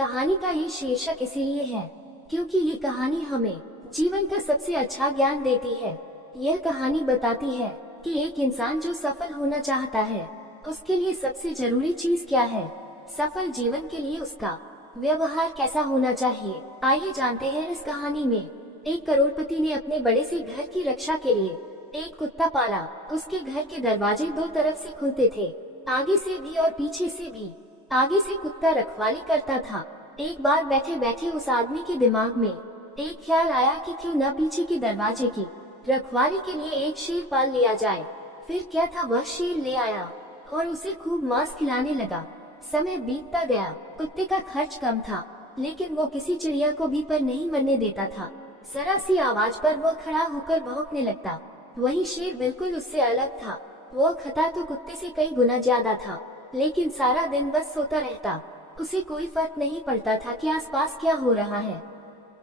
कहानी का ये शीर्षक इसीलिए है क्योंकि ये कहानी हमें जीवन का सबसे अच्छा ज्ञान देती है। यह कहानी बताती है कि एक इंसान जो सफल होना चाहता है उसके लिए सबसे जरूरी चीज क्या है। सफल जीवन के लिए उसका व्यवहार कैसा होना चाहिए, आइए जानते हैं इस कहानी में। एक करोड़पति ने अपने बड़े से घर की रक्षा के लिए एक कुत्ता पाला। उसके घर के दरवाजे दो तरफ से खुलते थे, आगे से भी और पीछे से भी। आगे से कुत्ता रखवाली करता था। एक बार बैठे बैठे उस आदमी के दिमाग में एक ख्याल आया कि क्यों न पीछे के दरवाजे की रखवाली के लिए एक शेर पाल लिया जाए। फिर क्या था, वह शेर ले आया और उसे खूब मांस खिलाने लगा। समय बीतता गया, कुत्ते का खर्च कम था लेकिन वो किसी चिड़िया को भी पर नहीं मरने देता था। जरा सी आवाज पर वो खड़ा होकर भौंकने लगता। वही शेर बिल्कुल उससे अलग था। वो खाता तो कुत्ते से कई गुना ज्यादा था लेकिन सारा दिन बस सोता रहता। उसे कोई फर्क नहीं पड़ता था कि आसपास क्या हो रहा है।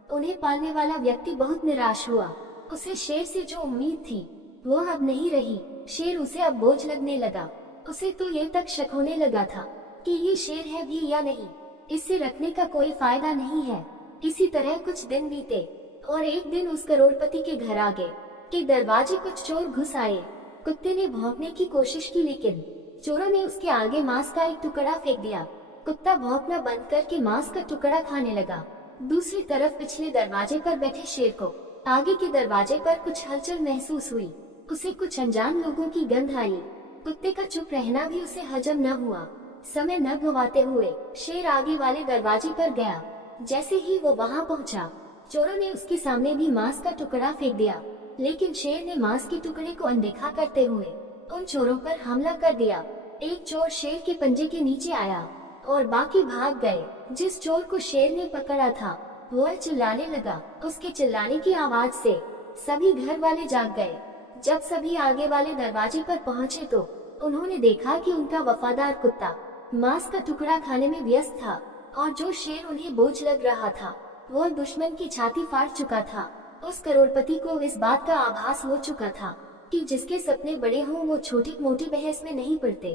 उन्हें पालने वाला व्यक्ति बहुत निराश हुआ। उसे शेर से जो उम्मीद थी वो अब नहीं रही। शेर उसे अब बोझ लगने लगा। उसे तो ये तक शक होने लगा था कि ये शेर है भी या नहीं, इसे रखने का कोई फायदा नहीं है। इसी तरह कुछ दिन बीते और एक दिन उस करोड़पति के घर आगे के दरवाजे कुछ चोर घुस आए। कुत्ते ने भौंकने की कोशिश की लेकिन चोरों ने उसके आगे मांस का एक टुकड़ा फेंक दिया। कुत्ता भौंकना बंद करके मांस का टुकड़ा खाने लगा। दूसरी तरफ पिछले दरवाजे पर बैठे शेर को आगे के दरवाजे पर कुछ हलचल महसूस हुई। उसे कुछ अनजान लोगों की गंध आई। कुत्ते का चुप रहना भी उसे हजम न हुआ। समय न गंवाते हुए शेर आगे वाले दरवाजे पर गया। जैसे ही वो वहां पहुंचा, चोरों ने उसके सामने भी मांस का टुकड़ा फेंक दिया लेकिन शेर ने मांस के टुकड़े को अनदेखा करते हुए उन चोरों पर हमला कर दिया। एक चोर शेर के पंजे के नीचे आया और बाकी भाग गए। जिस चोर को शेर ने पकड़ा था वह चिल्लाने लगा। उसके चिल्लाने की आवाज से सभी घर वाले जाग गए। जब सभी आगे वाले दरवाजे पर पहुंचे तो उन्होंने देखा कि उनका वफादार कुत्ता मांस का टुकड़ा खाने में व्यस्त था और जो शेर उन्हें बोझ लग रहा था वह दुश्मन की छाती फाड़ चुका था। उस करोड़पति को इस बात का आभास हो चुका था कि जिसके सपने बड़े हों वो छोटी मोटी बहस में नहीं पड़ते,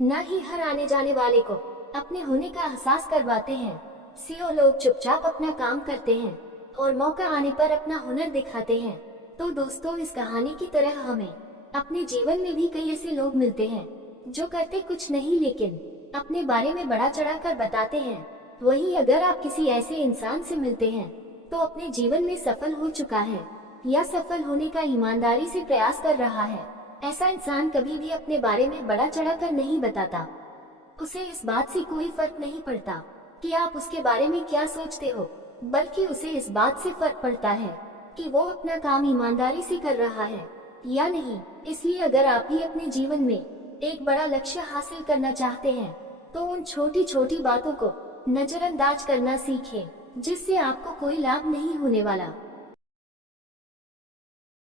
न ही हर आने जाने वाले को अपने होने का एहसास करवाते हैं। सीओ लोग चुपचाप अपना काम करते हैं और मौका आने पर अपना हुनर दिखाते हैं। तो दोस्तों, इस कहानी की तरह हमें अपने जीवन में भी कई ऐसे लोग मिलते हैं जो करते कुछ नहीं लेकिन अपने बारे में बड़ा चढ़ाकर बताते हैं। वहीं अगर आप किसी ऐसे इंसान से मिलते हैं तो अपने जीवन में सफल हो चुका है या सफल होने का ईमानदारी से प्रयास कर रहा है। ऐसा इंसान कभी भी अपने बारे में बड़ा चढ़ाकर नहीं बताता। उसे इस बात से कोई फर्क नहीं पड़ता कि आप उसके बारे में क्या सोचते हो, बल्कि उसे इस बात से फर्क पड़ता है कि वो अपना काम ईमानदारी से कर रहा है या नहीं। इसलिए अगर आप भी अपने जीवन में एक बड़ा लक्ष्य हासिल करना चाहते हैं तो उन छोटी छोटी बातों को नजरअंदाज करना सीखें जिससे आपको कोई लाभ नहीं होने वाला।